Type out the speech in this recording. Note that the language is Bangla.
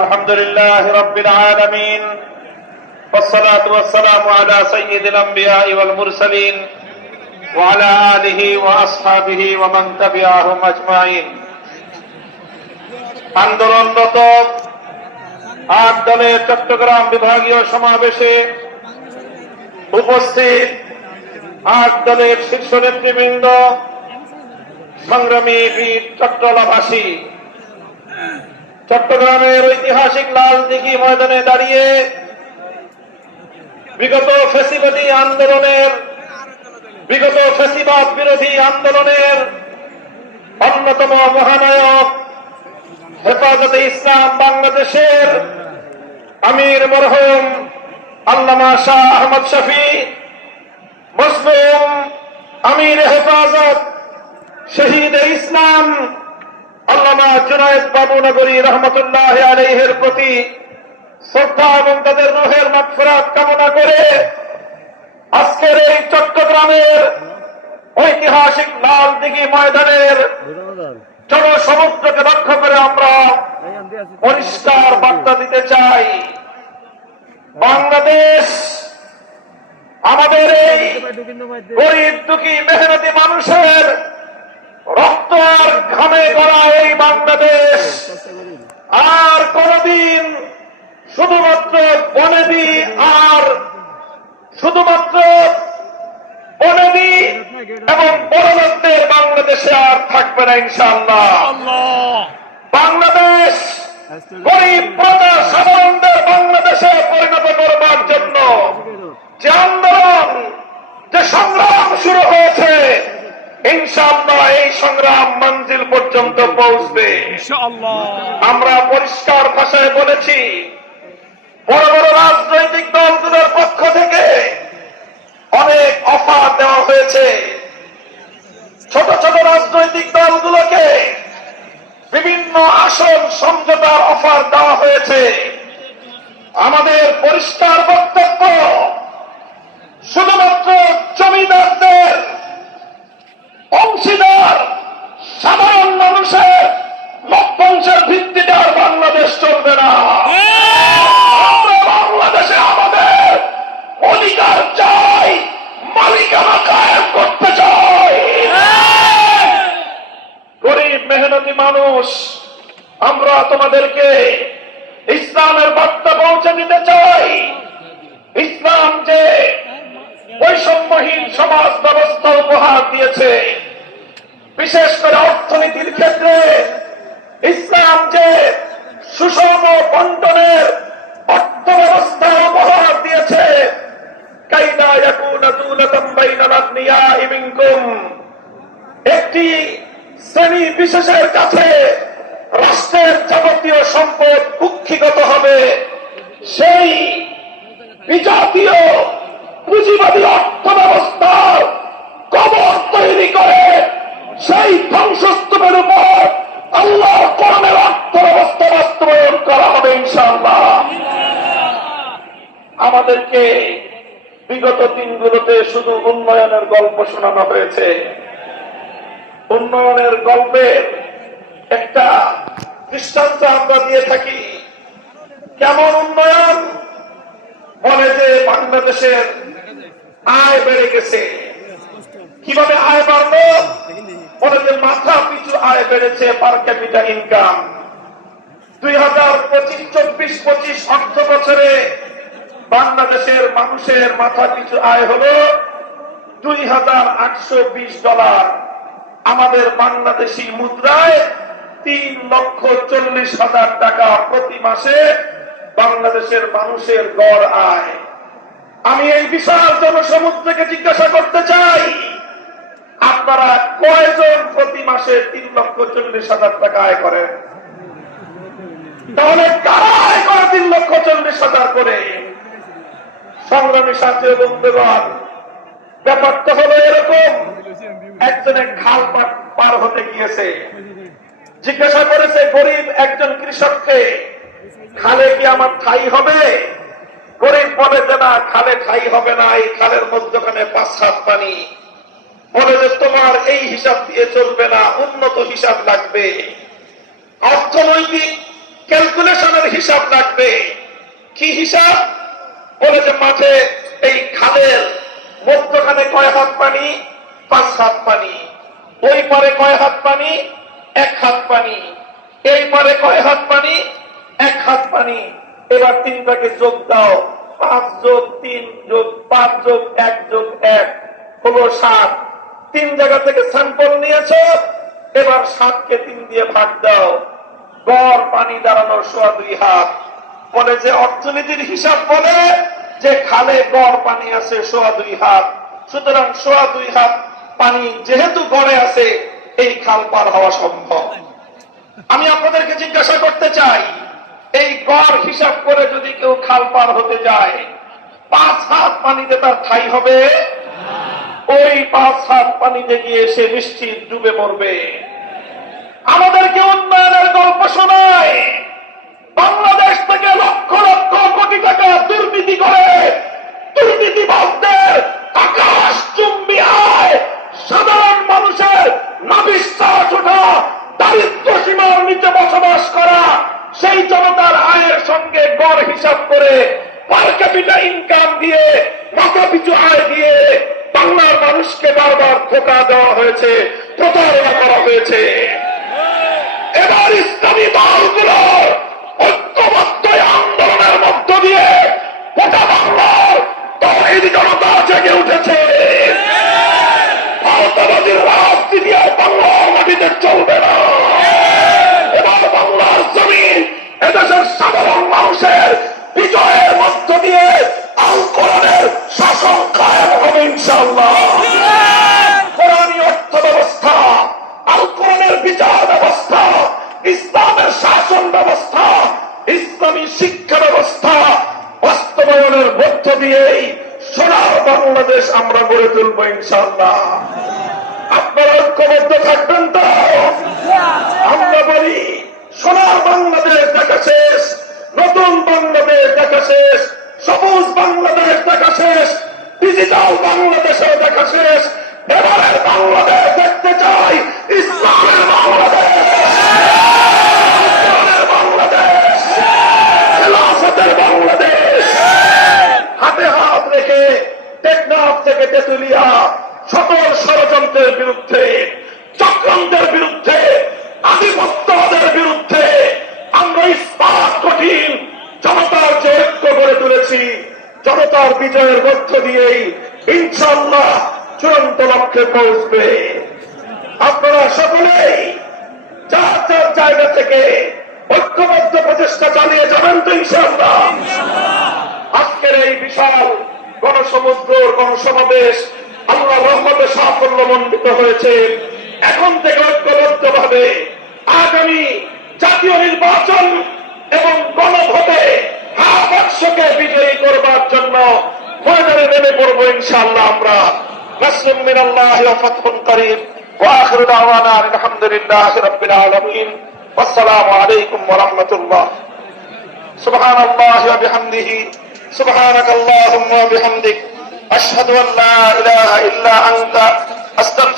الحمد لله رب العالمين والصلاة والسلام على سيد الأنبياء والمرسلين وعلى آله وأصحابه ومن تبعهم أجمعين আন্দোলনরত ৮ দলের চট্টগ্রাম বিভাগীয় সমাবেশে উপস্থিত ৮ দলের শীর্ষ নেতৃবৃন্দ, সংগ্রামী বীর চট্টলাবাসী, চট্টগ্রামের ঐতিহাসিক লালদিঘি ময়দানে দাঁড়িয়ে বিগত ফ্যাসিবাদ বিরোধী আন্দোলনের অন্যতম মহানায়ক হেফাজতে ইসলাম বাংলাদেশের আমির মরহুম আল্লামা শাহ আহমদ শফি, মজলুম আমির হেফাজত শহীদ ইসলাম আল্লামা জুনায়েদ বাবু নগরী রহমতুল্লাহ আলাইহির প্রতি শ্রদ্ধা এবং তাদের রূহের মাগফিরাত কামনা করে আজকের এই চট্টগ্রামের ঐতিহাসিক লালদিঘি ময়দানের জনসমুদ্রকে লক্ষ্য করে আমরা পরিষ্কার বার্তা দিতে চাই। বাংলাদেশ আমাদের এই গরিব দুঃখী মেহনতি মানুষের রক্ত আর ঘামে গড়া এই বাংলাদেশ আর কোনদিন শুধুমাত্র বনেদি এবং বড়লোকদের বাংলাদেশে আর থাকবে না ইনশাআল্লাহ। বাংলাদেশ গরিব প্রজা সাধারণদের বাংলাদেশে পরিণত করবার জন্য যে আন্দোলন, যে সংগ্রাম শুরু হয়েছে, ইনশাআল্লাহ এই সংগ্রাম মঞ্জিল পর্যন্ত পৌঁছবে। আমরা পরিষ্কার ভাষায় বলেছি, বড় বড় রাজনৈতিক দলগুলোর পক্ষ থেকে অনেক অফার দেওয়া হয়েছে। ছোট ছোট রাজনৈতিক দলগুলোকে বিভিন্ন আসন সমঝোতার অফার দেওয়া হয়েছে। আমাদের পরিষ্কার বক্তব্য, শুধুমাত্র জমিদারদের অংশীদার সাধারণ মানুষের লভ্যাংশের ভিত্তিতে আর বাংলাদেশ চলবে না। আমরা বাংলাদেশে আমাদের অধিকার চাই, মালিকানা কায়েম করতে চাই। গরিব মেহনতি মানুষ, আমরা তোমাদেরকে ইসলামের বার্তা পৌঁছে দিতে চাই। ইসলাম যে বৈষম্যহীন সমাজ ব্যবস্থা উপহার দিয়েছে, বিশেষ করে অর্থনীতির ক্ষেত্রে ইসলাম যে সুষম বন্টনের অর্থ ব্যবস্থা উপহার দিয়েছে, কাইলা ইয়াকুনা দুলাতাম বাইনাল আগনিয়াই মিনকুম, একটি শ্রেণী বিশেষের কাছে রাষ্ট্রের যাবতীয় সম্পদ কুক্ষিগত হবে, সেই বিজাতীয় পুঁজিবাদী অর্থ ব্যবস্থার কবর তৈরি করে সেই ধ্বংসস্তূপের উপর আল্লাহর কোরআনের অর্থ ব্যবস্থা বাস্তবায়ন করা হবে ইনশাআল্লাহ। আমাদেরকে বিগত দিনগুলোতে শুধু উন্নয়নের গল্প শোনানো হয়েছে। উন্নয়নের গল্পের একটা দৃষ্টান্ত আমরা দিয়ে থাকি। কেমন উন্নয়ন? বলে যে বাংলাদেশের আয় বেড়ে গেছে। কিভাবে আয় বাড়লো? বলে যে মাথা পিছু আয় বেড়েছে, পার ক্যাপিটা ইনকাম। 2025-24-25 অর্থ বছরে বাংলাদেশের মানুষের মাথা পিছু আয় হলো $2,820। আমাদের বাংলাদেশি মুদ্রায় 3,40,000 টাকা প্রতি মাসে বাংলাদেশের মানুষের গড় আয়। আমি এই বিশাল জনসমুদ্রকে জিজ্ঞাসা করতে চাই, আপনারা কয়জন প্রতি মাসে 3,40,000 টাকা আয় করেন? তাহলে কারা আয় করে 3,40,000 করে? সংগ্রামী সাথী বন্ধুগণ, ব্যাপারটা হলো এরকম, একজনের খাল পার হতে গিয়েছে, জিজ্ঞাসা করেছে গরিব একজন কৃষককে, খালে কি আমার ঠাই হবে? গরিব বলে যে না, খালে ঠাই হবে না, এই খালের মধ্যখানে 5 হাত পানি। বলে যে তোমার এই হিসাব দিয়ে চলবে না, উন্নত হিসাব লাগবে। অর্থনৈতিক ক্যালকুলেশনের হিসাব লাগবে। কি হিসাব? বলে যে মাঠে এই খালের মধ্যখানে কয় হাত পানি? 5 হাত পানি। ওই পারে কয় হাত পানি? 1 হাত পানি। এই পারে কয় হাত পানি? 1 হাত পানি। এবার তিনটাকে যোগ দাও, 5 যোগ 3 যোগ 5 যোগ 1 যোগ 1 হলো 7। 3 জায়গা থেকে স্যাম্পল নিয়েছ, এবার 7কে 3 দিয়ে ভাগ দাও, গড় পানি দাঁড়ানো 2.5 হাত। বলে যে অর্থনীতির হিসাব বলে যে খালে গড় পানি আছে 2.5 হাত, সুতরাং 2.5 হাত পানি যেহেতু গড়ে আছে এই খাল পার হওয়া সম্ভব। আমি আপনাদেরকে জিজ্ঞাসা করতে চাই, এই গড় হিসাব করে যদি কেউ খাল পার হতে যায় 5 হাত পানিতে তার ঠাঁই হবে? ওই 5 হাত পানিতে গিয়ে সে নিশ্চিত ডুবে মরবে। আমাদেরকে উন্নয়নের গল্প শোনায়, বাংলাদেশ থেকে লক্ষ লক্ষ কোটি টাকা দুর্নীতি করে দুর্নীতিবাজদের আকাশ চুম্বি আয়, সাধারণ মানুষের নাভিশ্বাস ওঠা, দারিদ্র সীমার নিচে বসবাস করা সেই জনতার আয়ের সঙ্গে গড় হিসাব করে পার ক্যাপিটা ইনকাম দিয়ে মাথা পিছু আয় দিয়ে বাংলার মানুষকে বারবার ধোঁকা দেওয়া হয়েছে, প্রতারণা করা হয়েছে। এবার ইসলামী দলগুলো ঐক্যবদ্ধ আন্দোলনের মধ্য দিয়ে গোটা বাংলার তৌহিদি জনতা জেগে উঠেছে। ভারতবাদীর রাজনীতি আর বাংলার মাটিতে চলবে না। এবার বাংলার জমিন এদেশের সাধারণ মানুষের বিজয়ের মধ্য দিয়ে আল কোরআনের শাসন কায়েম হবে ইনশাআল্লাহ। কোরআনী অর্থ ব্যবস্থা, আল কোরআনের বিচার ব্যবস্থা, ইসলামের শাসন ব্যবস্থা, ইসলামী শিক্ষা ব্যবস্থা বাস্তবায়নের মধ্য দিয়েই সোনার বাংলাদেশ আমরা গড়ে তুলব ইনশাআল্লাহ। আপনারা ঐক্যবদ্ধ থাকবেন তো? আমরা বলি সোনার বাংলাদেশ দেখা শেষ, নতুন বাংলাদেশ দেখা শেষ, সবুজ বাংলাদেশ দেখা শেষ, ডিজিটাল বাংলাদেশেও দেখা শেষ। এবারের বাংলাদেশ দেখতে চাই ইসলামের বাংলাদেশ, বাংলাদেশ, খেলাফতের বাংলাদেশ। হাতে হাত রেখে টেকনাফ থেকে তেতুলিয়া সকল ষড়যন্ত্রের বিরুদ্ধে, চক্রান্তের বিরুদ্ধে, আধিপত্যবাদের বিরুদ্ধে আমরা ইস্পাত কঠিন জনতার যে ঐক্য গড়ে তুলেছি, জনতার বিজয়ের মধ্য দিয়েই ইনশাআল্লাহ চূড়ান্ত লক্ষ্যে পৌঁছবে। আপনারা সকলেই যার যার জায়গা থেকে ঐক্যবদ্ধ প্রচেষ্টা চালিয়ে যাবেন তো ইনশাআল্লাহ। আজকের এই বিশাল গণসমুদ্র গণসমাবেশ আল্লাহর রহমতে সাফল্য মণ্ডিত হয়েছে। এখন থেকে ঐক্যবদ্ধ ভাবে আগামী জাতীয় নির্বাচন এবং গণভোটে বাক্সকে বিজয়ী করবার জন্য ময়দানে নেমে পড়বো ইনশাআল্লাহ। আমরা নাসরুম মিনাল্লাহি ওয়া ফাতহুন করিম ওয়া আখিরু দাওয়ানা আলহামদুলিল্লাহি রাব্বিল আলামিন। আসসালামু আলাইকুম ওয়া রাহমাতুল্লাহ। সুবহানাল্লাহি ওয়া বিহামদিহি সুবহানাকাল্লাহুম্মা ওয়া বিহামদিক আশহাদু আল্লা ইলাহা ইল্লা আনতা আস্তাগফিরুকা